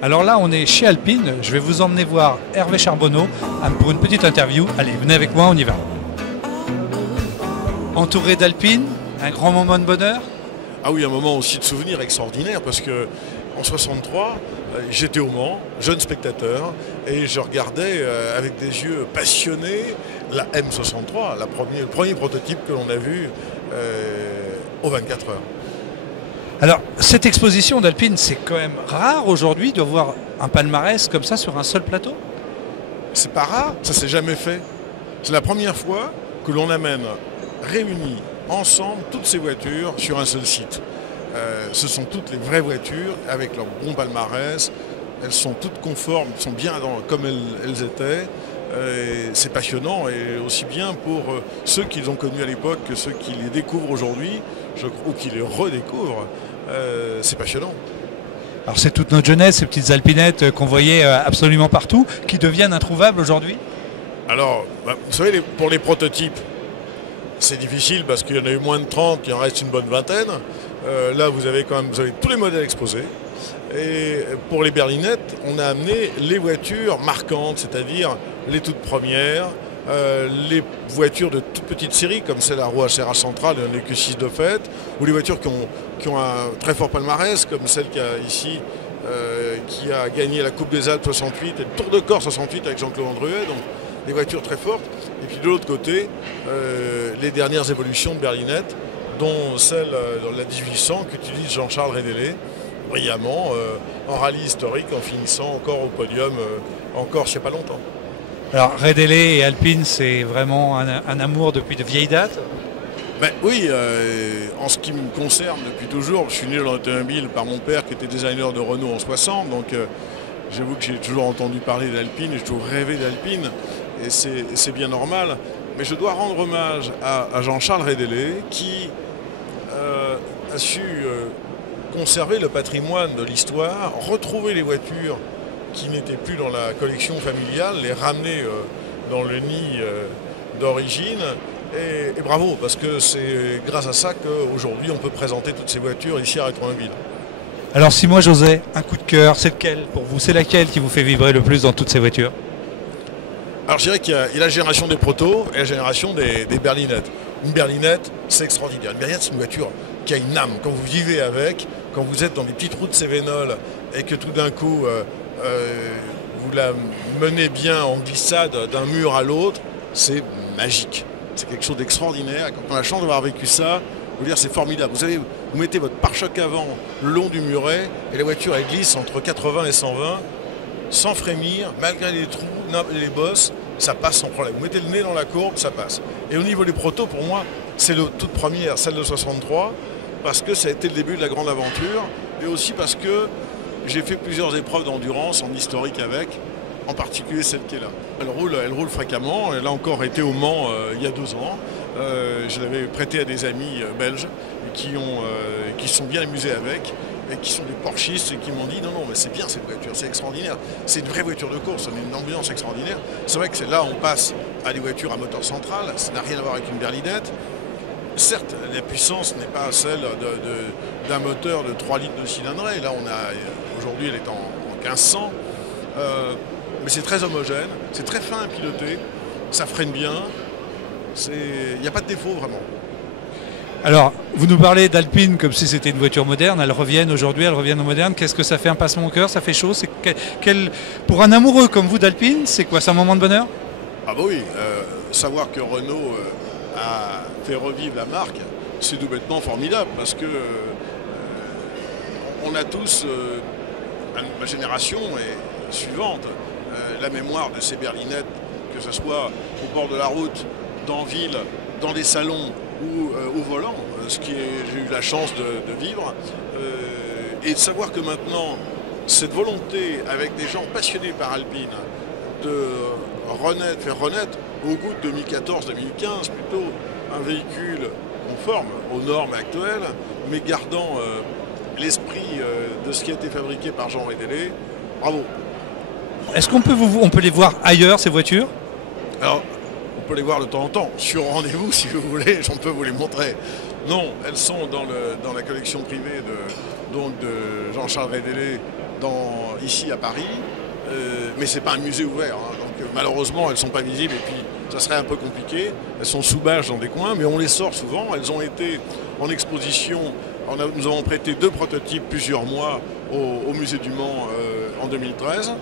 Alors là, on est chez Alpine. Je vais vous emmener voir Hervé Charbonneau pour une petite interview. Allez, venez avec moi, on y va. Entouré d'Alpine, un grand moment de bonheur. Ah oui, un moment aussi de souvenir extraordinaire parce que en 63, j'étais au Mans, jeune spectateur, et je regardais avec des yeux passionnés la M63, le premier prototype que l'on a vu aux 24 heures. Alors, cette exposition d'Alpine, c'est quand même rare aujourd'hui de voir un palmarès comme ça sur un seul plateau. C'est pas rare, ça s'est jamais fait. C'est la première fois que l'on amène réunis ensemble toutes ces voitures sur un seul site. Ce sont toutes les vraies voitures avec leur bon palmarès. Elles sont toutes conformes, sont bien comme elles étaient. C'est passionnant et aussi bien pour ceux qui les ont connus à l'époque que ceux qui les découvrent aujourd'hui ou qui les redécouvrent. C'est passionnant. Alors c'est toute notre jeunesse, ces petites alpinettes qu'on voyait absolument partout, qui deviennent introuvables aujourd'hui. Alors, vous savez, pour les prototypes, c'est difficile parce qu'il y en a eu moins de 30, il en reste une bonne vingtaine. Là, vous avez tous les modèles exposés. Et pour les berlinettes, on a amené les voitures marquantes, c'est-à-dire les toutes premières, les voitures de toute petite série, comme celle à roue à serrage central, les Q6 de fête, ou les voitures qui ont un très fort palmarès, comme celle qui a ici, qui a gagné la Coupe des Alpes 68 et le Tour de Corse 68 avec Jean-Claude Andruet, donc des voitures très fortes. Et puis de l'autre côté, les dernières évolutions de berlinettes, dont celle de la 1800 qu'utilise Jean-Charles Rédélé, brillamment, en rallye historique, en finissant encore au podium, encore il n'y a pas longtemps. Alors Rédélé et Alpine, c'est vraiment un amour depuis de vieilles dates. Ben, oui, en ce qui me concerne depuis toujours, je suis né dans l'automobile par mon père qui était designer de Renault en 60, donc j'avoue que j'ai toujours entendu parler d'Alpine et j'ai toujours rêvé d'Alpine, et c'est bien normal. Mais je dois rendre hommage à Jean-Charles Rédélé qui a su conserver le patrimoine de l'histoire, retrouver les voitures qui n'étaient plus dans la collection familiale, les ramener dans le nid d'origine. Et bravo, parce que c'est grâce à ça qu'aujourd'hui on peut présenter toutes ces voitures ici à Rétromobile. Alors si moi j'osais, un coup de cœur, c'est lequel pour vous? C'est laquelle qui vous fait vibrer le plus dans toutes ces voitures? Alors je dirais qu'il y a la génération des protos et la génération des berlinettes. Une berlinette, c'est extraordinaire. Une berlinette, c'est une voiture qui a une âme. Quand vous vivez avec, quand vous êtes dans des petites routes cévénoles et que tout d'un coup vous la menez bien en glissade d'un mur à l'autre, c'est magique. C'est quelque chose d'extraordinaire. Quand on a la chance d'avoir vécu ça, vous dire c'est formidable. Vous savez, vous mettez votre pare-choc avant le long du muret et la voiture elle glisse entre 80 et 120 sans frémir, malgré les trous, les bosses, ça passe sans problème. Vous mettez le nez dans la courbe, ça passe. Et au niveau des protos, pour moi, c'est la toute première, celle de 63, parce que ça a été le début de la grande aventure, et aussi parce que j'ai fait plusieurs épreuves d'endurance en historique avec, en particulier celle qui est là. Elle roule fréquemment, elle a encore été au Mans il y a 2 ans. Je l'avais prêtée à des amis belges qui sont bien amusés avec, et qui sont des porchistes et qui m'ont dit non mais c'est bien cette voiture, c'est extraordinaire, c'est une vraie voiture de course, on a une ambiance extraordinaire. C'est vrai que là on passe à des voitures à moteur central, ça n'a rien à voir avec une berlinette. Certes, la puissance n'est pas celle d'un moteur de 3 litres de cylindrée, là aujourd'hui elle est en 1500, mais c'est très homogène, c'est très fin à piloter, ça freine bien, il n'y a pas de défaut vraiment. Alors, vous nous parlez d'Alpine comme si c'était une voiture moderne. Elles reviennent aujourd'hui, elles reviennent aux modernes. Qu'est-ce que ça fait un passement au cœur? Ça fait chaud. Pour un amoureux comme vous d'Alpine, c'est quoi? C'est un moment de bonheur? Ah bah oui, savoir que Renault a fait revivre la marque, c'est tout bêtement formidable parce que on a tous, ma génération et suivante, la mémoire de ces berlinettes, que ce soit au bord de la route, dans ville, dans des salons, ou au volant, j'ai eu la chance de vivre, et de savoir que maintenant, cette volonté avec des gens passionnés par Alpine, de faire renaître au goût de 2014-2015 plutôt un véhicule conforme aux normes actuelles, mais gardant l'esprit de ce qui a été fabriqué par Jean Rédélé, bravo. Est-ce qu'on peut les voir ailleurs, ces voitures? Alors, on peut les voir de temps en temps, sur rendez-vous si vous voulez, j'en peux vous les montrer. Non, elles sont dans la collection privée de Jean-Charles Rédélé ici à Paris, mais c'est pas un musée ouvert, hein, donc malheureusement elles ne sont pas visibles et puis ça serait un peu compliqué. Elles sont sous bâche dans des coins, mais on les sort souvent. Elles ont été en exposition. Nous avons prêté 2 prototypes plusieurs mois au musée du Mans en 2013.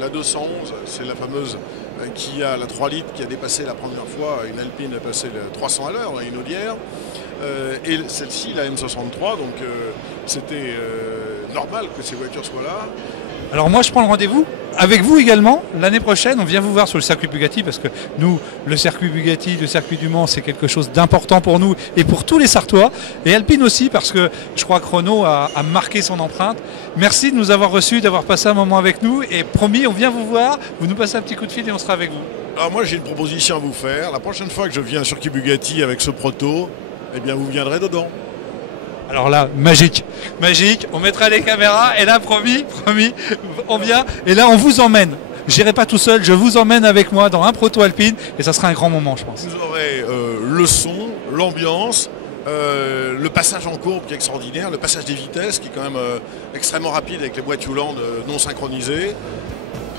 La 211, c'est la fameuse qui a la 3 litres qui a dépassé la première fois, une Alpine a passé le 300 à l'heure, une Audière. Et celle-ci, la M63, donc c'était normal que ces voitures soient là. Alors moi je prends le rendez-vous avec vous également l'année prochaine. On vient vous voir sur le circuit Bugatti parce que nous, le circuit Bugatti, le circuit du Mans, c'est quelque chose d'important pour nous et pour tous les Sartois. Et Alpine aussi parce que je crois que Renault a marqué son empreinte. Merci de nous avoir reçus, d'avoir passé un moment avec nous et promis, on vient vous voir, vous nous passez un petit coup de fil et on sera avec vous. Alors moi j'ai une proposition à vous faire. La prochaine fois que je viens sur circuit Bugatti avec ce proto, eh bien vous viendrez dedans. Alors là, magique, magique, on mettra les caméras et là, promis, on vient et là on vous emmène. J'irai pas tout seul, je vous emmène avec moi dans un proto Alpine et ça sera un grand moment je pense. Vous aurez le son, l'ambiance, le passage en courbe qui est extraordinaire, le passage des vitesses qui est quand même extrêmement rapide avec les boîtes Hewland non synchronisées.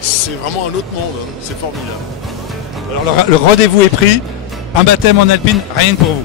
C'est vraiment un autre monde, hein. C'est formidable. Alors le rendez-vous est pris, un baptême en Alpine, rien que pour vous.